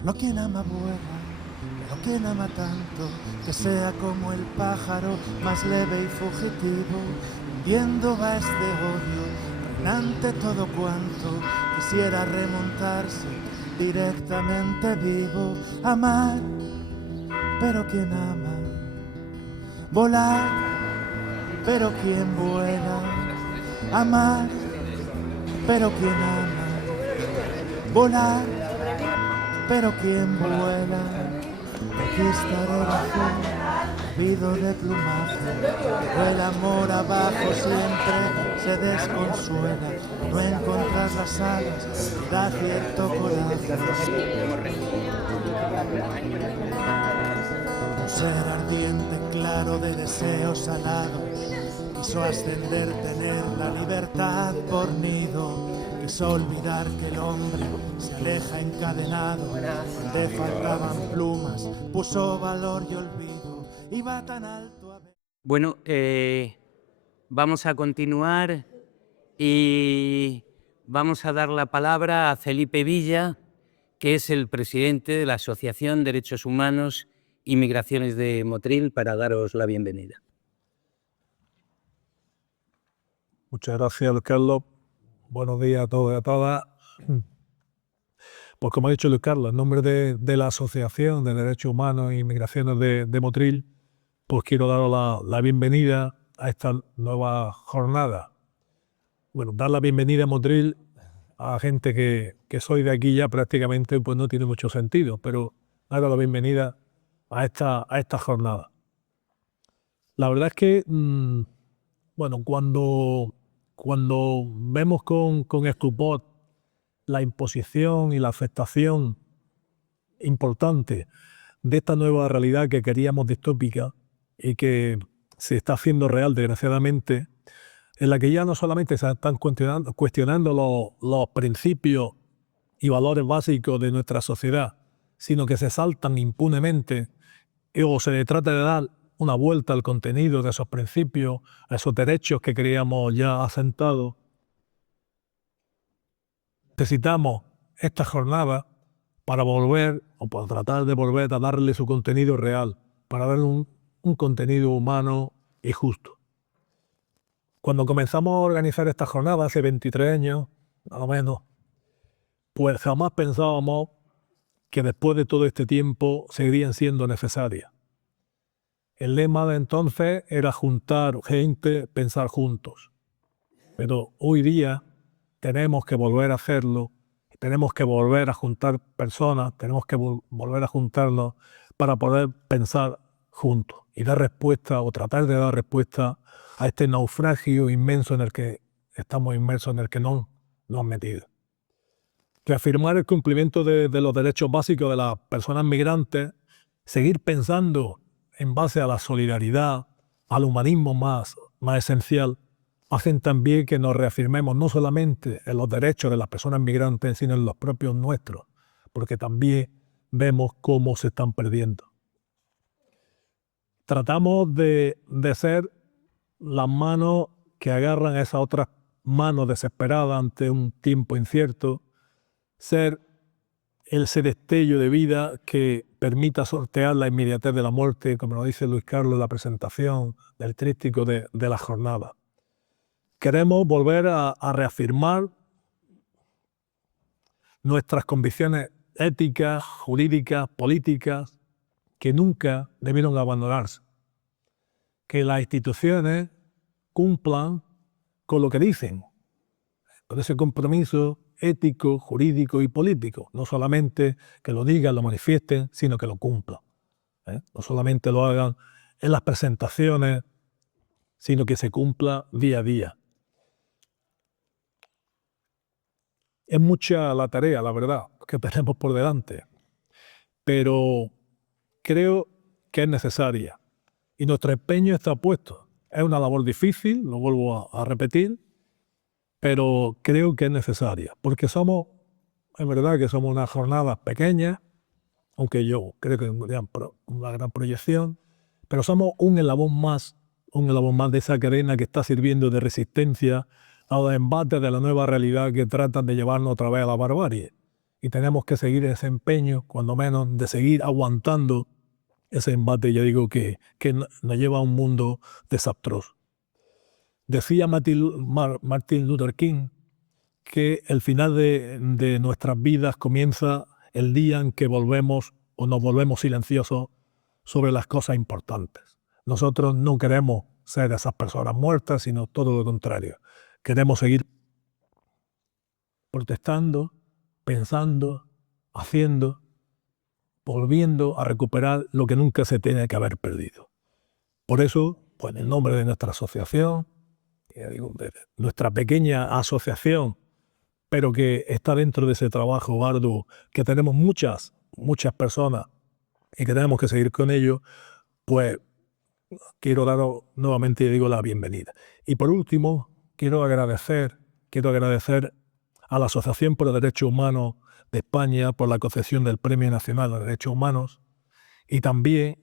Solo quien ama vuela, pero quien ama tanto, que sea como el pájaro más leve y fugitivo, hundiendo va este odio, reinante todo cuanto quisiera remontarse directamente vivo. Amar, pero quien ama, volar, pero quien vuela. Amar, pero quien ama, volar, pero quien vuela. Conquistar el azul, habido de plumaje, pero el amor abajo siempre se desconsuela. No encontrar las alas da cierto coraje. Un ser ardiente, claro de deseos salados, quiso ascender, tener la libertad por nido. Quiso olvidar que el hombre se aleja encadenado, donde faltaban plumas, puso valor y olvido, iba tan alto a ver. Bueno, vamos a continuar y vamos a dar la palabra a Felipe Villa, que es el presidente de la Asociación Derechos Humanos y Migraciones de Motril, para daros la bienvenida. Muchas gracias, Luis Carlos. Buenos días a todos y a todas. Pues como ha dicho Luis Carlos, en nombre de la Asociación de Derechos Humanos y Migraciones de Motril, pues quiero daros la bienvenida a esta nueva jornada. Bueno, dar la bienvenida a Motril a gente que soy de aquí ya prácticamente, pues no tiene mucho sentido, pero dar la bienvenida a esta jornada. La verdad es que, bueno, cuando vemos con escrupor la imposición y la aceptación importante de esta nueva realidad que queríamos distópica y que se está haciendo real, desgraciadamente, en la que ya no solamente se están cuestionando los principios y valores básicos de nuestra sociedad, sino que se saltan impunemente o se le trata de dar una vuelta al contenido de esos principios, a esos derechos que creíamos ya asentados. Necesitamos esta jornada para volver, o para tratar de volver a darle su contenido real, para darle un contenido humano y justo. Cuando comenzamos a organizar esta jornada, hace 23 años, más o menos, pues jamás pensábamos que después de todo este tiempo seguirían siendo necesarias. El lema de entonces era juntar gente, pensar juntos. Pero hoy día tenemos que volver a hacerlo, tenemos que volver a juntar personas, tenemos que volver a juntarnos para poder pensar juntos y dar respuesta o tratar de dar respuesta a este naufragio inmenso en el que estamos inmersos, en el que nos han metido. Reafirmar el cumplimiento de los derechos básicos de las personas migrantes, seguir pensando en base a la solidaridad, al humanismo más esencial, hacen también que nos reafirmemos no solamente en los derechos de las personas migrantes, sino en los propios nuestros, porque también vemos cómo se están perdiendo. Tratamos de ser las manos que agarran a esas otras manos desesperadas ante un tiempo incierto, ser ese destello de vida que permita sortear la inmediatez de la muerte, como nos dice Luis Carlos en la presentación del tríptico de la jornada. Queremos volver a reafirmar nuestras convicciones éticas, jurídicas, políticas, que nunca debieron abandonarse. Que las instituciones cumplan con lo que dicen, con ese compromiso ético, jurídico y político. No solamente que lo digan, lo manifiesten, sino que lo cumplan. No solamente lo hagan en las presentaciones, sino que se cumpla día a día. Es mucha la tarea, la verdad, que tenemos por delante, pero creo que es necesaria y nuestro empeño está puesto. Es una labor difícil, lo vuelvo a repetir, pero creo que es necesaria, porque es verdad que somos unas jornadas pequeñas, aunque yo creo que una gran proyección, pero somos un eslabón más de esa cadena que está sirviendo de resistencia a los embates de la nueva realidad que tratan de llevarnos otra vez a la barbarie. y tenemos que seguir ese empeño, cuando menos, de seguir aguantando ese embate, ya digo, que nos lleva a un mundo desastroso. Decía Martin Luther King que el final de nuestras vidas comienza el día en que volvemos o nos volvemos silenciosos sobre las cosas importantes. Nosotros no queremos ser esas personas muertas, sino todo lo contrario. Queremos seguir protestando, pensando, haciendo, volviendo a recuperar lo que nunca se tiene que haber perdido. Por eso, pues en el nombre de nuestra asociación, de nuestra pequeña asociación, pero que está dentro de ese trabajo arduo, que tenemos muchas personas y que tenemos que seguir con ello, pues quiero daros nuevamente, digo, la bienvenida. Y por último, quiero agradecer a la Asociación por los Derechos Humanos de España por la concesión del Premio Nacional de Derechos Humanos y también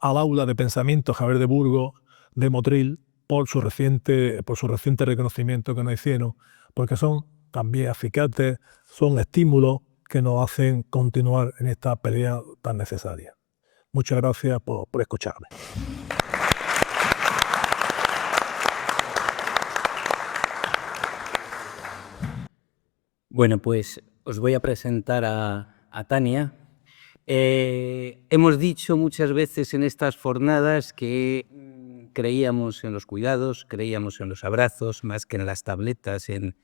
al Aula de Pensamiento Javier de Burgos de Motril por su reciente reconocimiento que nos hicieron, porque son también acicates, son estímulos que nos hacen continuar en esta pelea tan necesaria. Muchas gracias por escucharme. Bueno, pues os voy a presentar a Tania. Hemos dicho muchas veces en estas jornadas que creíamos en los cuidados, creíamos en los abrazos, más que en las tabletas, en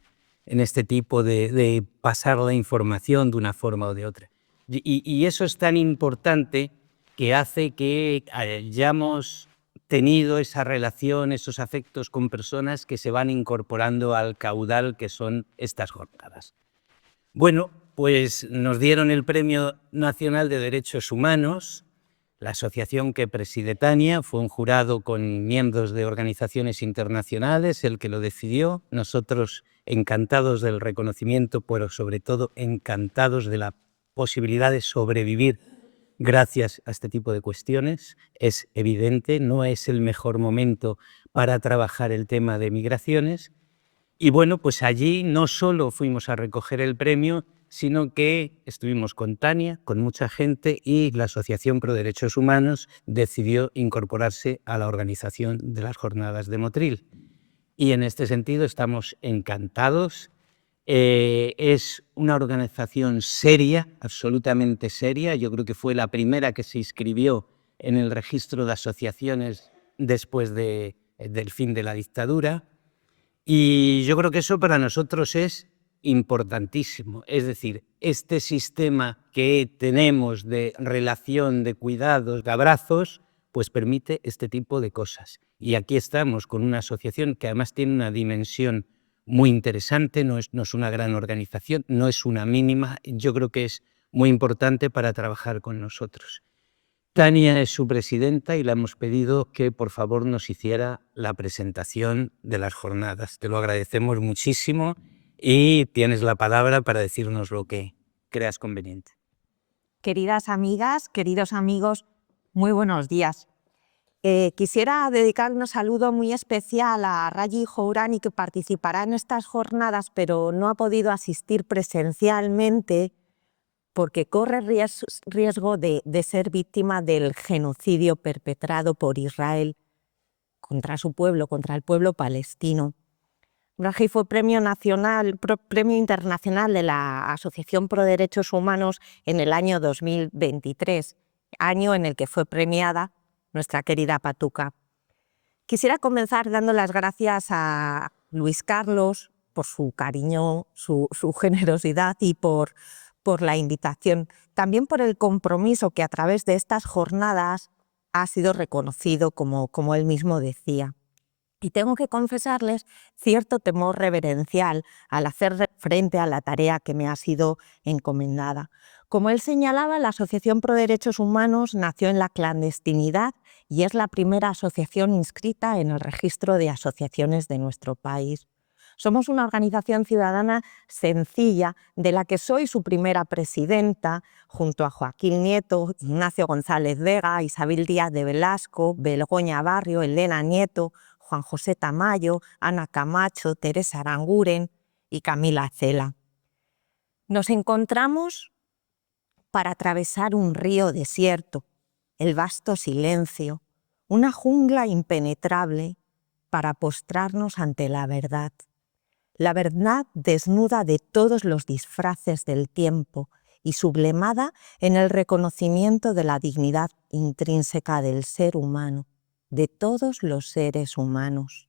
este tipo de pasar la información de una forma o de otra. Y eso es tan importante que hace que hayamos tenido esa relación, esos afectos con personas que se van incorporando al caudal que son estas jornadas. Bueno, pues nos dieron el Premio Nacional de Derechos Humanos. La asociación que preside Tania fue un jurado con miembros de organizaciones internacionales el que lo decidió. Nosotros encantados del reconocimiento, pero sobre todo encantados de la posibilidad de sobrevivir gracias a este tipo de cuestiones. Es evidente, no es el mejor momento para trabajar el tema de migraciones. Y bueno, pues allí no solo fuimos a recoger el premio, sino que estuvimos con Tania, con mucha gente, y la Asociación Pro Derechos Humanos decidió incorporarse a la organización de las jornadas de Motril. Y en este sentido estamos encantados. Es una organización seria, absolutamente seria. Yo creo que fue la primera que se inscribió en el registro de asociaciones después del fin de la dictadura. Y yo creo que eso para nosotros es importantísimo. Es decir, este sistema que tenemos de relación, de cuidados, de abrazos, pues permite este tipo de cosas. Y aquí estamos con una asociación que además tiene una dimensión muy interesante, no es una gran organización, no es una mínima. Yo creo que es muy importante para trabajar con nosotros. Tania es su presidenta y le hemos pedido que por favor nos hiciera la presentación de las jornadas. Te lo agradecemos muchísimo y tienes la palabra para decirnos lo que creas conveniente. Queridas amigas, queridos amigos, muy buenos días. Quisiera dedicar un saludo muy especial a Raji Jourani, que participará en estas jornadas, pero no ha podido asistir presencialmente porque corre riesgo de ser víctima del genocidio perpetrado por Israel contra su pueblo, contra el pueblo palestino. Raji fue premio internacional de la Asociación Pro Derechos Humanos en el año 2023, año en el que fue premiada nuestra querida Patuca. Quisiera comenzar dando las gracias a Luis Carlos por su cariño, su generosidad y por la invitación, también por el compromiso que a través de estas jornadas ha sido reconocido, como él mismo decía. Y tengo que confesarles cierto temor reverencial al hacer frente a la tarea que me ha sido encomendada. Como él señalaba, la Asociación Pro Derechos Humanos nació en la clandestinidad y es la primera asociación inscrita en el registro de asociaciones de nuestro país. Somos una organización ciudadana sencilla de la que soy su primera presidenta, junto a Joaquín Nieto, Ignacio González Vega, Isabel Díaz de Velasco, Begoña Barrio, Elena Nieto, Juan José Tamayo, Ana Camacho, Teresa Aranguren y Camila Cela. Nos encontramos para atravesar un río desierto, el vasto silencio, una jungla impenetrable para postrarnos ante la verdad desnuda de todos los disfraces del tiempo y sublimada en el reconocimiento de la dignidad intrínseca del ser humano, de todos los seres humanos.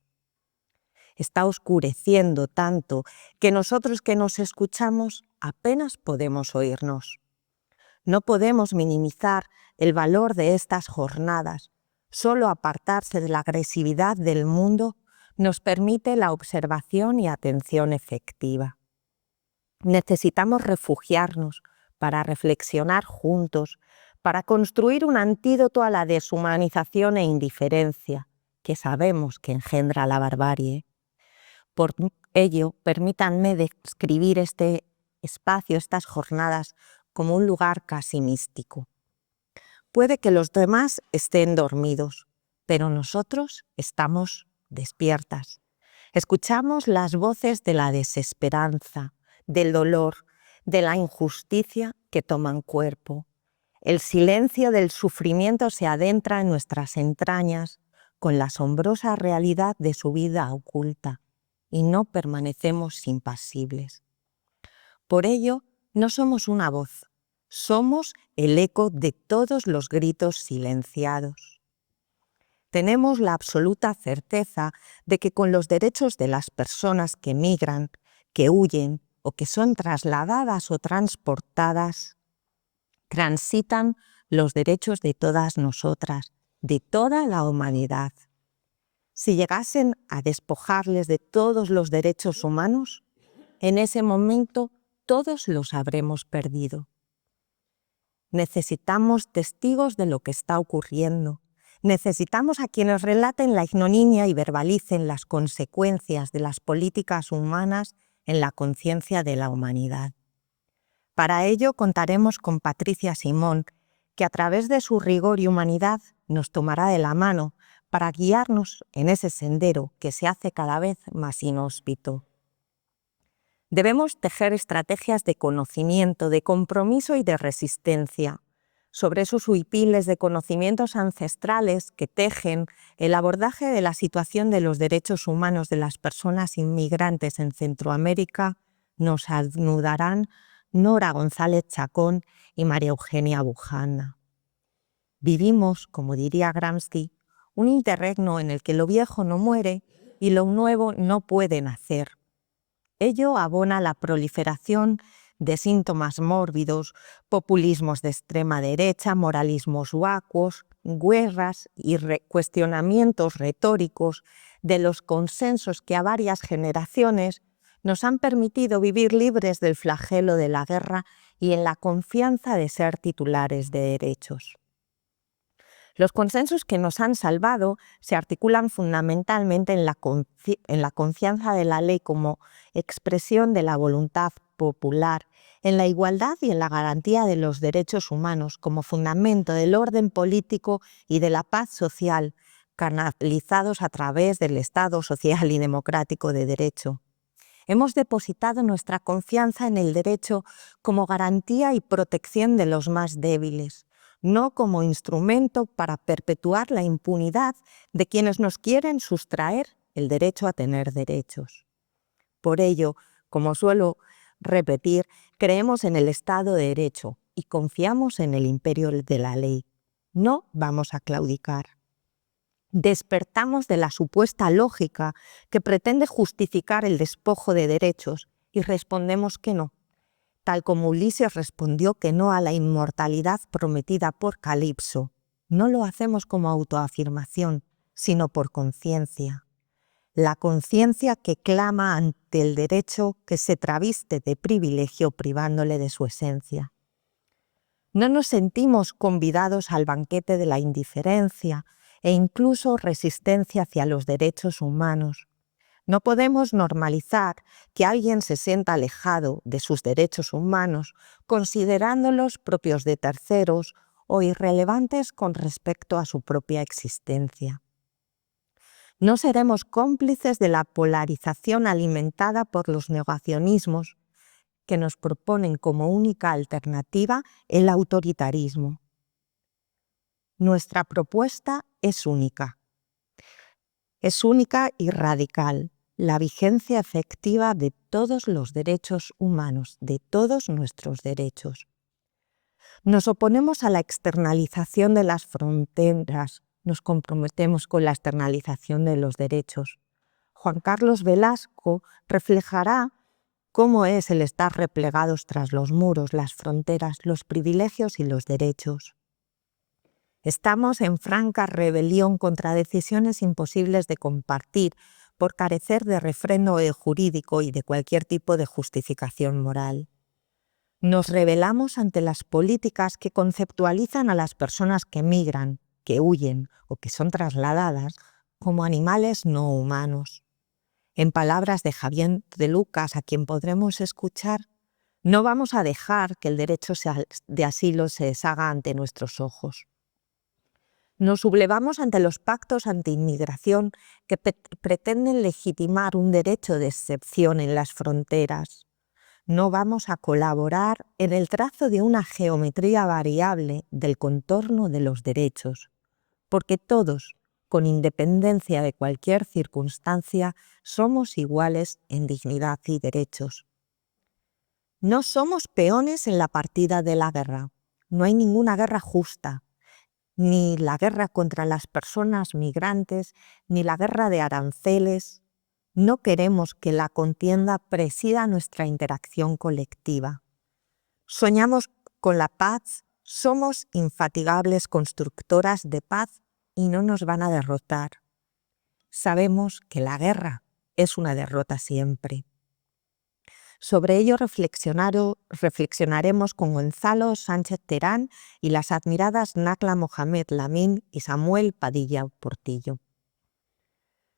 Está oscureciendo tanto que nosotros que nos escuchamos apenas podemos oírnos. No podemos minimizar el valor de estas jornadas. Solo apartarse de la agresividad del mundo nos permite la observación y atención efectiva. Necesitamos refugiarnos para reflexionar juntos, para construir un antídoto a la deshumanización e indiferencia que sabemos que engendra la barbarie. Por ello, permítanme describir este espacio, estas jornadas, como un lugar casi místico. Puede que los demás estén dormidos, pero nosotros estamos despiertas. Escuchamos las voces de la desesperanza, del dolor, de la injusticia que toman cuerpo. El silencio del sufrimiento se adentra en nuestras entrañas con la asombrosa realidad de su vida oculta y no permanecemos impasibles. Por ello, no somos una voz, somos el eco de todos los gritos silenciados. Tenemos la absoluta certeza de que con los derechos de las personas que migran, que huyen o que son trasladadas o transportadas, transitan los derechos de todas nosotras, de toda la humanidad. Si llegasen a despojarles de todos los derechos humanos, en ese momento todos los habremos perdido. Necesitamos testigos de lo que está ocurriendo. Necesitamos a quienes relaten la ignominia y verbalicen las consecuencias de las políticas humanas en la conciencia de la humanidad. Para ello contaremos con Patricia Simón, que a través de su rigor y humanidad nos tomará de la mano para guiarnos en ese sendero que se hace cada vez más inhóspito. Debemos tejer estrategias de conocimiento, de compromiso y de resistencia. Sobre esos huipiles de conocimientos ancestrales que tejen el abordaje de la situación de los derechos humanos de las personas inmigrantes en Centroamérica, nos anudarán Nora González Chacón y María Eugenia Bujana. Vivimos, como diría Gramsci, un interregno en el que lo viejo no muere y lo nuevo no puede nacer. Ello abona la proliferación de síntomas mórbidos, populismos de extrema derecha, moralismos vacuos, guerras y cuestionamientos retóricos de los consensos que a varias generaciones nos han permitido vivir libres del flagelo de la guerra y en la confianza de ser titulares de derechos. Los consensos que nos han salvado se articulan fundamentalmente en la confianza de la ley como expresión de la voluntad popular, en la igualdad y en la garantía de los derechos humanos como fundamento del orden político y de la paz social, canalizados a través del Estado social y democrático de derecho. Hemos depositado nuestra confianza en el derecho como garantía y protección de los más débiles, no como instrumento para perpetuar la impunidad de quienes nos quieren sustraer el derecho a tener derechos. Por ello, como suelo repetir, creemos en el Estado de Derecho y confiamos en el imperio de la ley. No vamos a claudicar. Despertamos de la supuesta lógica que pretende justificar el despojo de derechos y respondemos que no, tal como Ulises respondió que no a la inmortalidad prometida por Calipso. No lo hacemos como autoafirmación, sino por conciencia. La conciencia que clama ante el derecho que se traviste de privilegio privándole de su esencia. No nos sentimos convidados al banquete de la indiferencia e incluso resistencia hacia los derechos humanos. No podemos normalizar que alguien se sienta alejado de sus derechos humanos, considerándolos propios de terceros o irrelevantes con respecto a su propia existencia. No seremos cómplices de la polarización alimentada por los negacionismos que nos proponen como única alternativa el autoritarismo. Nuestra propuesta es única. Es única y radical, la vigencia efectiva de todos los derechos humanos, de todos nuestros derechos. Nos oponemos a la externalización de las fronteras, nos comprometemos con la externalización de los derechos. Juan Carlos Velasco reflejará cómo es el estar replegados tras los muros, las fronteras, los privilegios y los derechos. Estamos en franca rebelión contra decisiones imposibles de compartir por carecer de refrendo jurídico y de cualquier tipo de justificación moral. Nos rebelamos ante las políticas que conceptualizan a las personas que migran, que huyen o que son trasladadas como animales no humanos. En palabras de Javier de Lucas, a quien podremos escuchar, no vamos a dejar que el derecho de asilo se deshaga ante nuestros ojos. Nos sublevamos ante los pactos anti-inmigración que pretenden legitimar un derecho de excepción en las fronteras. No vamos a colaborar en el trazo de una geometría variable del contorno de los derechos, porque todos, con independencia de cualquier circunstancia, somos iguales en dignidad y derechos. No somos peones en la partida de la guerra. No hay ninguna guerra justa, ni la guerra contra las personas migrantes, ni la guerra de aranceles. No queremos que la contienda presida nuestra interacción colectiva. Soñamos con la paz, somos infatigables constructoras de paz y no nos van a derrotar. Sabemos que la guerra es una derrota siempre. Sobre ello reflexionaremos con Gonzalo Sánchez Terán y las admiradas Nacla Mohamed Lamin y Samuel Padilla Portillo.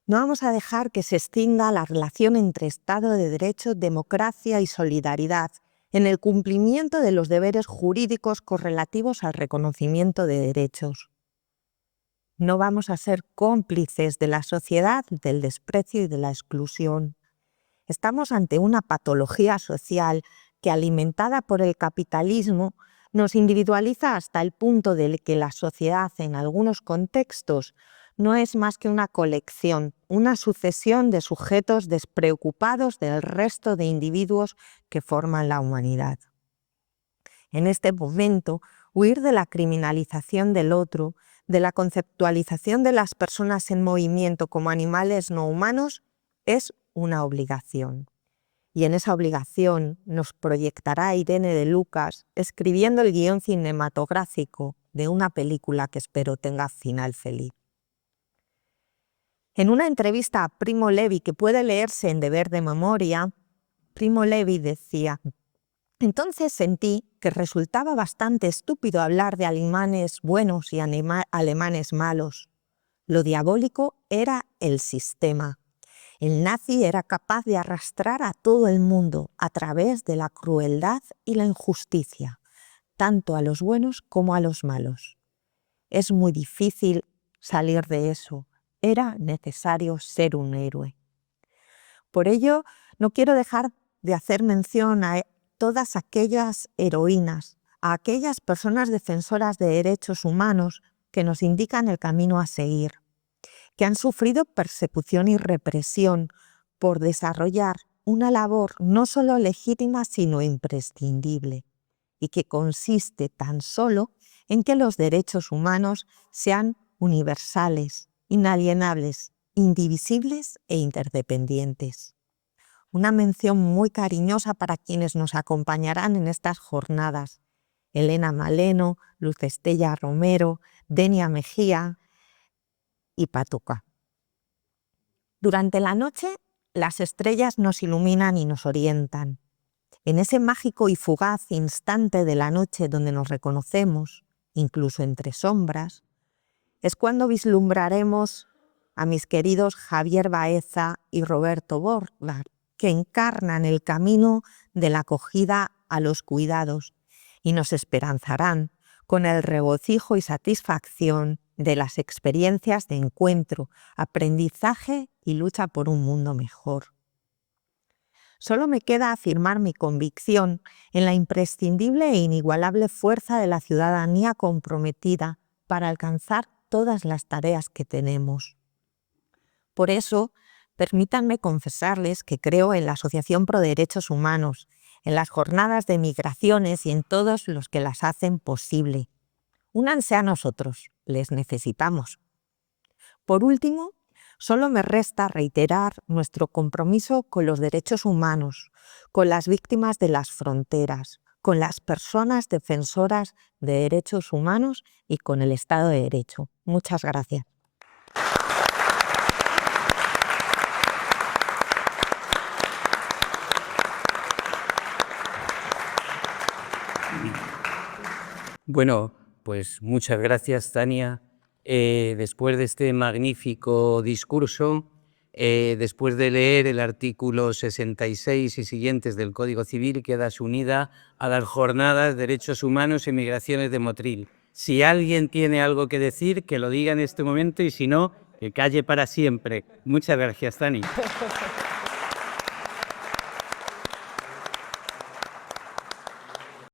No vamos a dejar que se extinga la relación entre Estado de Derecho, democracia y solidaridad en el cumplimiento de los deberes jurídicos correlativos al reconocimiento de derechos. No vamos a ser cómplices de la sociedad del desprecio y de la exclusión. Estamos ante una patología social que, alimentada por el capitalismo, nos individualiza hasta el punto de que la sociedad, en algunos contextos, no es más que una colección, una sucesión de sujetos despreocupados del resto de individuos que forman la humanidad. En este momento, huir de la criminalización del otro, de la conceptualización de las personas en movimiento como animales no humanos, es una obligación. Y en esa obligación nos proyectará Irene de Lucas escribiendo el guión cinematográfico de una película que espero tenga final feliz. En una entrevista a Primo Levi que puede leerse en Deber de Memoria, Primo Levi decía: entonces sentí que resultaba bastante estúpido hablar de alemanes buenos y alemanes malos. Lo diabólico era el sistema. El nazi era capaz de arrastrar a todo el mundo a través de la crueldad y la injusticia, tanto a los buenos como a los malos. Es muy difícil salir de eso. Era necesario ser un héroe. Por ello, no quiero dejar de hacer mención a todas aquellas heroínas, a aquellas personas defensoras de derechos humanos que nos indican el camino a seguir, que han sufrido persecución y represión por desarrollar una labor no solo legítima, sino imprescindible, y que consiste tan solo en que los derechos humanos sean universales, inalienables, indivisibles e interdependientes. Una mención muy cariñosa para quienes nos acompañarán en estas jornadas: Elena Maleno, Luz Estella Romero, Denia Mejía y Patuca. Durante la noche, las estrellas nos iluminan y nos orientan. En ese mágico y fugaz instante de la noche donde nos reconocemos, incluso entre sombras, es cuando vislumbraremos a mis queridos Javier Baeza y Roberto Borda, que encarnan el camino de la acogida a los cuidados y nos esperanzarán con el regocijo y satisfacción de las experiencias de encuentro, aprendizaje y lucha por un mundo mejor. Solo me queda afirmar mi convicción en la imprescindible e inigualable fuerza de la ciudadanía comprometida para alcanzar todas las tareas que tenemos. Por eso, permítanme confesarles que creo en la Asociación Pro Derechos Humanos, en las jornadas de migraciones y en todos los que las hacen posible. Únanse a nosotros, les necesitamos. Por último, solo me resta reiterar nuestro compromiso con los derechos humanos, con las víctimas de las fronteras, con las personas defensoras de derechos humanos y con el Estado de Derecho. Muchas gracias. Bueno, pues muchas gracias, Tania. Después de este magnífico discurso, después de leer el artículo 66 y siguientes del Código Civil, quedas unida a las jornadas de Derechos Humanos y Migraciones de Motril. Si alguien tiene algo que decir, que lo diga en este momento y si no, que calle para siempre. Muchas gracias, Tania.